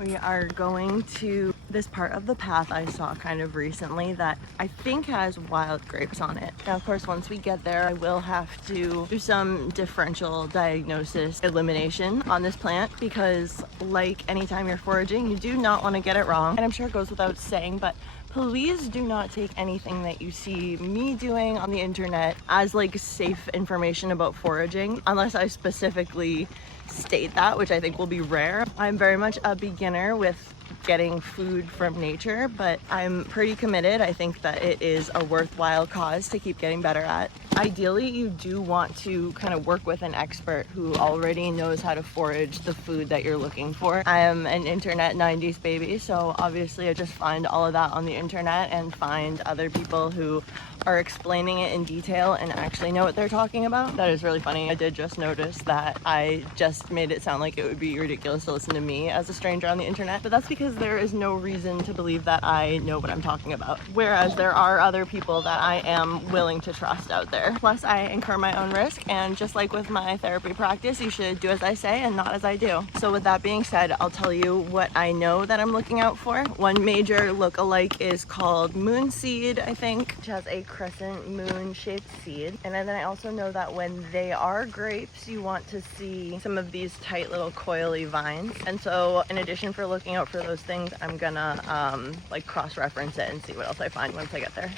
We are going to this part of the path I saw kind of recently that I think has wild grapes on it. Now, of course, once we get there, I will have to do some differential diagnosis elimination on this plant because, like anytime you're foraging, you do not want to get it wrong. And I'm sure it goes without saying, but please do not take anything that you see me doing on the internet as like safe information about foraging, unless I specifically state that, which I think will be rare. I'm very much a beginner with getting food from nature, but I'm pretty committed. I think that it is a worthwhile cause to keep getting better at. Ideally, you do want to kind of work with an expert who already knows how to forage the food that you're looking for. I am an internet 90s baby, so obviously I just find all of that on the internet and find other people who are explaining it in detail and actually know what they're talking about. That is really funny. I did just notice that I just made it sound like it would be ridiculous to listen to me as a stranger on the internet, but that's because there is no reason to believe that I know what I'm talking about. Whereas there are other people that I am willing to trust out there. Plus, I incur my own risk, and just like with my therapy practice, you should do as I say and not as I do. So with that being said, I'll tell you what I know that I'm looking out for. One major look-alike is called moon seed, I think, which has a crescent moon shaped seed. And then I also know that when they are grapes, you want to see some of these tight little coily vines. And so in addition for looking out for those things, I'm gonna like cross-reference it and see what else I find once I get there.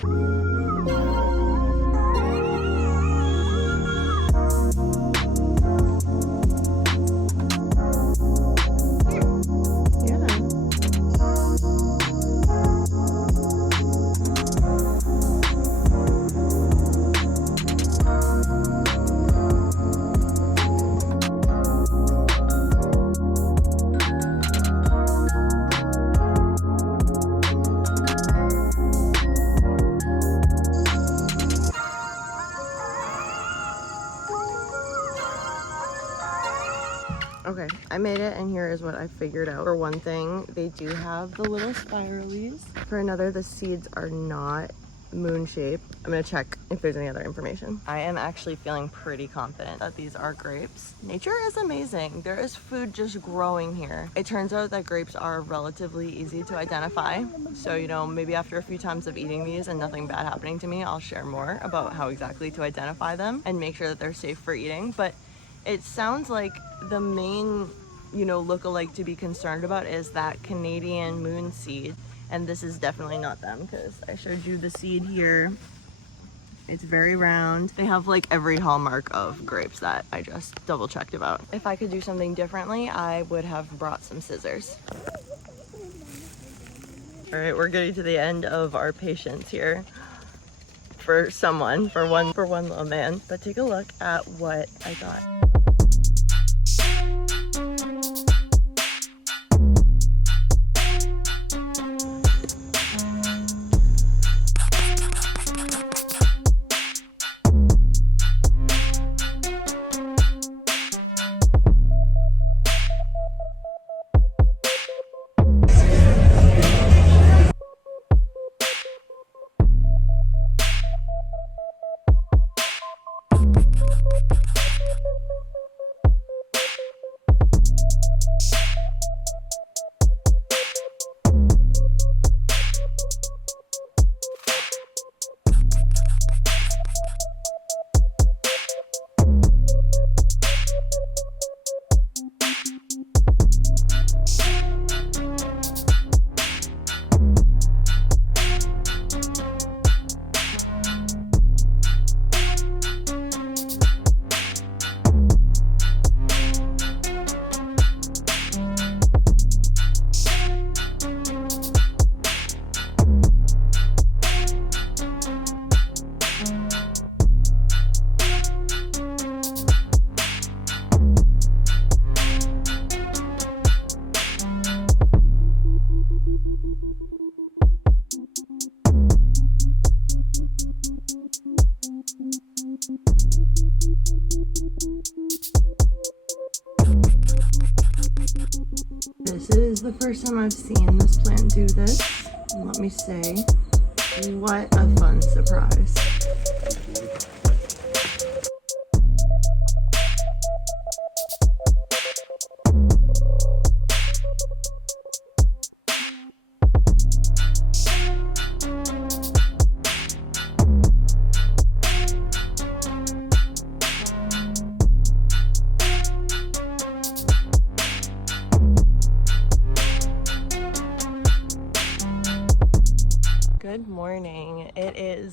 Okay, I made it, and here is what I figured out. For one thing, they do have the little spiralies. For another, the seeds are not moon shaped. I'm gonna check if there's any other information. I am actually feeling pretty confident that these are grapes. Nature is amazing. There is food just growing here. It turns out that grapes are relatively easy to identify. So, you know, maybe after a few times of eating these and nothing bad happening to me, I'll share more about how exactly to identify them and make sure that they're safe for eating. But it sounds like the main, you know, look-alike to be concerned about is that Canadian moon seed. And this is definitely not them because I showed you the seed here. It's very round. They have like every hallmark of grapes that I just double-checked about. If I could do something differently, I would have brought some scissors. All right, we're getting to the end of our patience here. For one little man. But take a look at what I got. This is the first time I've seen this plant do this. And let me say, what a fun surprise.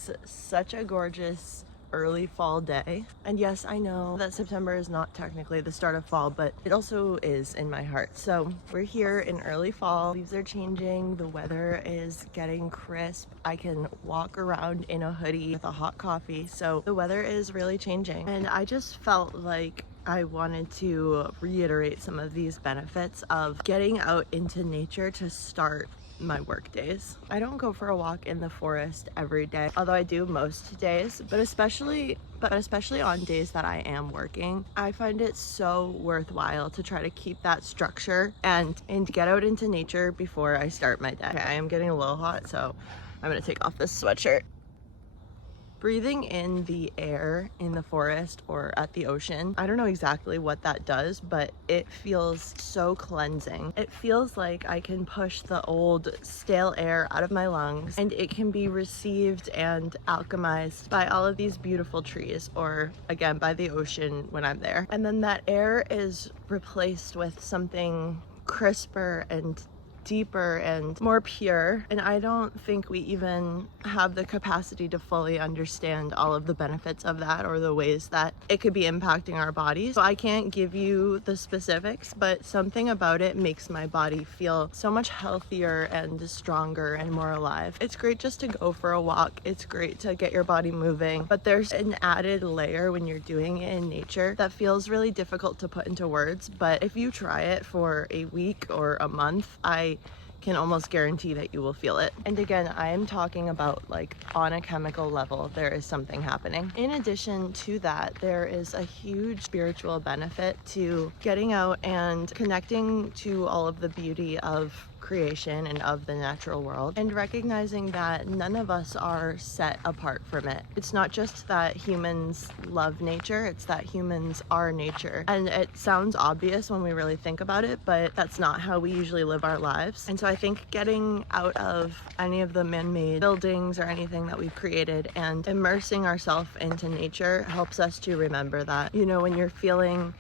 is such a gorgeous early fall day. And yes, I know that September is not technically the start of fall, but it also is in my heart. So we're here in early fall. Leaves are changing. The weather is getting crisp. I can walk around in a hoodie with a hot coffee. So the weather is really changing. And I just felt like I wanted to reiterate some of these benefits of getting out into nature to start my work days. I don't go for a walk in the forest every day, although I do most days, but especially on days that I am working, I find it so worthwhile to try to keep that structure and get out into nature before I start my day. Okay, I am getting a little hot, so I'm gonna take off this sweatshirt. Breathing in the air in the forest or at the ocean, I don't know exactly what that does, but it feels so cleansing. It feels like I can push the old stale air out of my lungs, and it can be received and alchemized by all of these beautiful trees, or again by the ocean when I'm there. And then that air is replaced with something crisper and deeper and more pure, and I don't think we even have the capacity to fully understand all of the benefits of that or the ways that it could be impacting our bodies. So I can't give you the specifics, but something about it makes my body feel so much healthier and stronger and more alive. It's great just to go for a walk. It's great to get your body moving, but there's an added layer when you're doing it in nature that feels really difficult to put into words. But if you try it for a week or a month, I can almost guarantee that you will feel it. And again, I am talking about like on a chemical level, there is something happening. In addition to that, there is a huge spiritual benefit to getting out and connecting to all of the beauty of creation and of the natural world, and recognizing that none of us are set apart from it. It's not just that humans love nature, it's that humans are nature. And it sounds obvious when we really think about it, but that's not how we usually live our lives. And so I think getting out of any of the man-made buildings or anything that we've created and immersing ourselves into nature helps us to remember that. You know, when you're feeling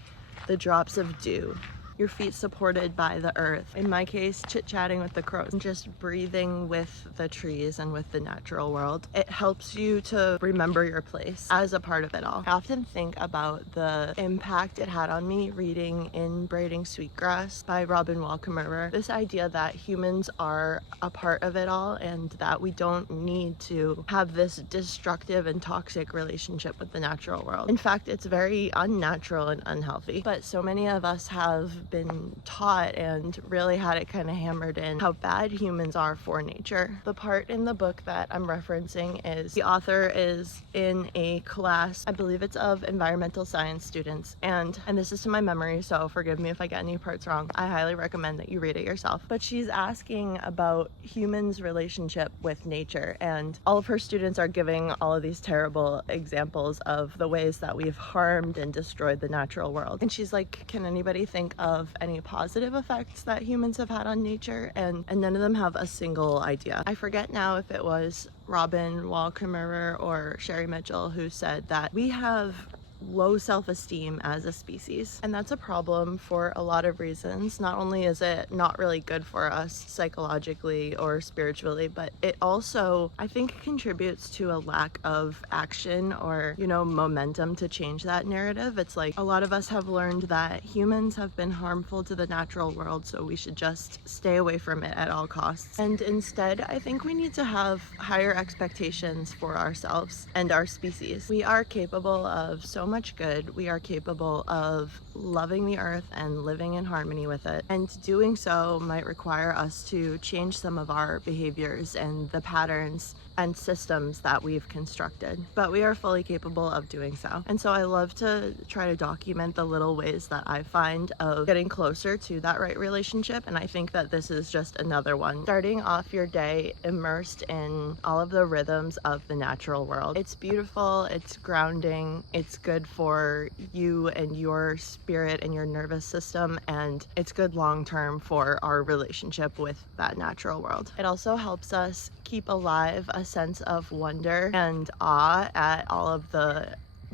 the drops of dew, your feet supported by the earth. In my case, chit-chatting with the crows and just breathing with the trees and with the natural world. It helps you to remember your place as a part of it all. I often think about the impact it had on me reading In Braiding Sweetgrass by Robin Wall Kimmerer. This idea that humans are a part of it all and that we don't need to have this destructive and toxic relationship with the natural world. In fact, it's very unnatural and unhealthy, but so many of us have been taught and really had it kind of hammered in how bad humans are for nature. The part in the book that I'm referencing is the author is in a class, I believe it's of environmental science students, and this is to my memory, so forgive me if I get any parts wrong. I highly recommend that you read it yourself. But she's asking about humans' relationship with nature, and all of her students are giving all of these terrible examples of the ways that we've harmed and destroyed the natural world. And she's like, can anybody think of any positive effects that humans have had on nature? And none of them have a single idea. I forget now if it was Robin Wall Kimmerer or Sherry Mitchell who said that we have low self-esteem as a species, and that's a problem for a lot of reasons. Not only is it not really good for us psychologically or spiritually, but it also, I think, contributes to a lack of action or, you know, momentum to change that narrative. It's like a lot of us have learned that humans have been harmful to the natural world, so we should just stay away from it at all costs. And instead, I think we need to have higher expectations for ourselves and our species. We are capable of so much good. We are capable of loving the earth and living in harmony with it. And doing so might require us to change some of our behaviors and the patterns and systems that we've constructed. But we are fully capable of doing so. And so I love to try to document the little ways that I find of getting closer to that right relationship. And I think that this is just another one. Starting off your day immersed in all of the rhythms of the natural world. It's beautiful, it's grounding, it's good for you and your spirit and your nervous system, and it's good long-term for our relationship with that natural world. It also helps us keep alive a sense of wonder and awe at all of the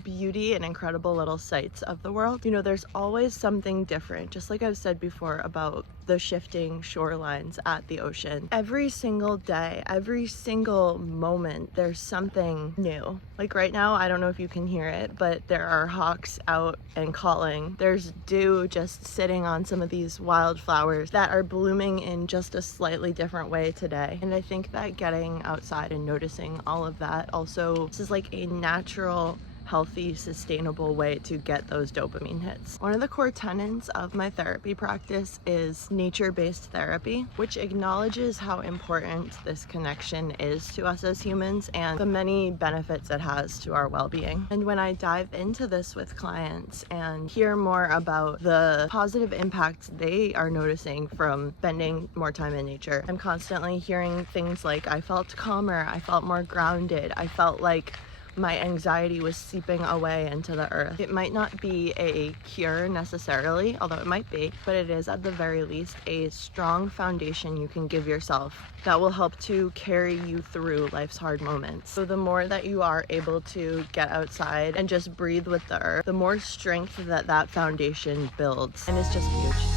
beauty and incredible little sights of the world. You know, there's always something different, just like I've said before about the shifting shorelines at the ocean. Every single day, every single moment, there's something new. Like right now, I don't know if you can hear it, but there are hawks out and calling. There's dew just sitting on some of these wildflowers that are blooming in just a slightly different way today. And I think that getting outside and noticing all of that also, this is like a natural, healthy, sustainable way to get those dopamine hits. One of the core tenets of my therapy practice is nature-based therapy, which acknowledges how important this connection is to us as humans and the many benefits it has to our well-being. And when I dive into this with clients and hear more about the positive impacts they are noticing from spending more time in nature, I'm constantly hearing things like, I felt calmer, I felt more grounded, I felt like my anxiety was seeping away into the earth. It might not be a cure necessarily, although it might be, but it is at the very least a strong foundation you can give yourself that will help to carry you through life's hard moments. So the more that you are able to get outside and just breathe with the earth, the more strength that foundation builds, and it's just huge.